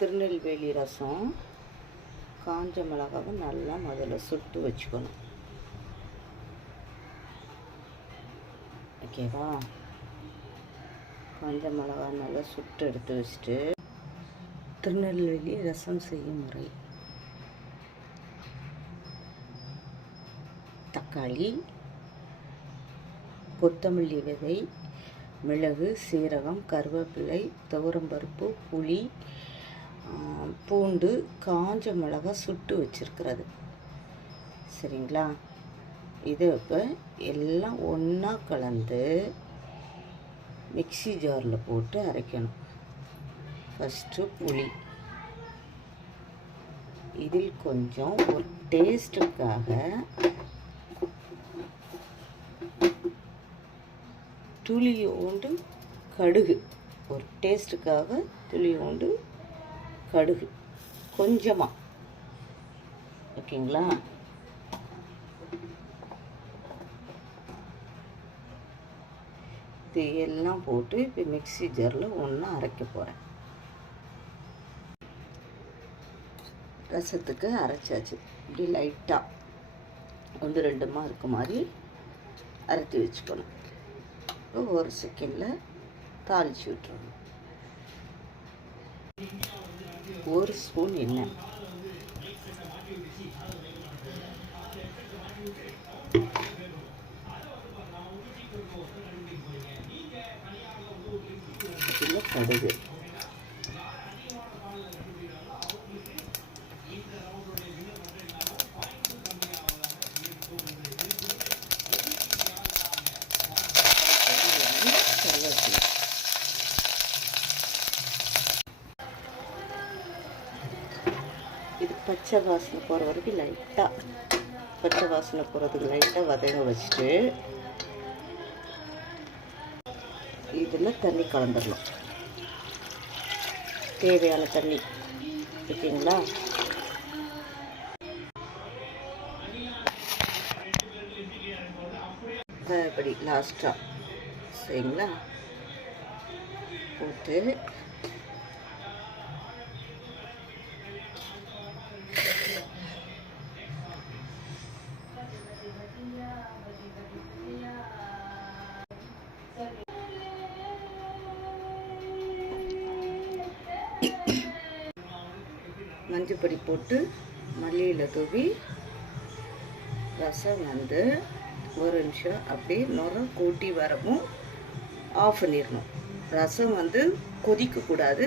திருநெல்வேலி ரசம். காஞ்ச மிளகாவை நல்லா முதல்ல சுட்டு வச்சுக்கணும். ஓகேவா? காஞ்ச மிளகா நல்லா சுட்டு எடுத்து வச்சுட்டு, திருநெல்வேலி ரசம் செய்யும் முறை: தக்காளி, கொத்தமல்லி விதை, மிளகு, சீரகம், கருவேப்பிலை, துவரம்பருப்பு, புளி, பூண்டு, காஞ்ச மிளகா சுட்டு வச்சுருக்கிறது. சரிங்களா? இதை இப்போ எல்லாம் ஒன்றா கலந்து மிக்ஸி ஜாரில் போட்டு அரைக்கணும். ஃபஸ்ட்டு புளி, இதில் கொஞ்சம் ஒரு டேஸ்ட்டுக்காக துளியோண்டு கடுகு, ஒரு டேஸ்ட்டுக்காக துளியோண்டு கடுகு கொஞ்சமாக. ஓகேங்களா? இது எல்லாம் போட்டு இப்போ மிக்ஸி ஜாரில் ஒன்றா அரைக்க போகிறேன். ரசத்துக்கு அரைச்சாச்சு. இப்படி லைட்டாக ஒன்று ரெண்டுமா இருக்க மாதிரி அரைச்சி வச்சுக்கணும். ஒரு செகண்டில் தாளித்து விட்டுறணும். 1 ஸ்பூன் எண்ணெய், கடுகு, இது பச்சை வாசனை போகிற வரைக்கும் லைட்டாக வதங்க வச்சுட்டு இதில் தண்ணி கலந்துடணும். தேவையான தண்ணி. ஓகேங்களா? இப்படி லாஸ்ட்டாக சரிங்களா போட்டு மஞ்சப்பொடி போட்டு மல்லியில் தூவி ரசம் வந்து 1 நிமிஷம் அப்படியே நுர கூட்டி வரவும் ஆஃப் பண்ணிடணும். ரசம் வந்து கொதிக்கக்கூடாது,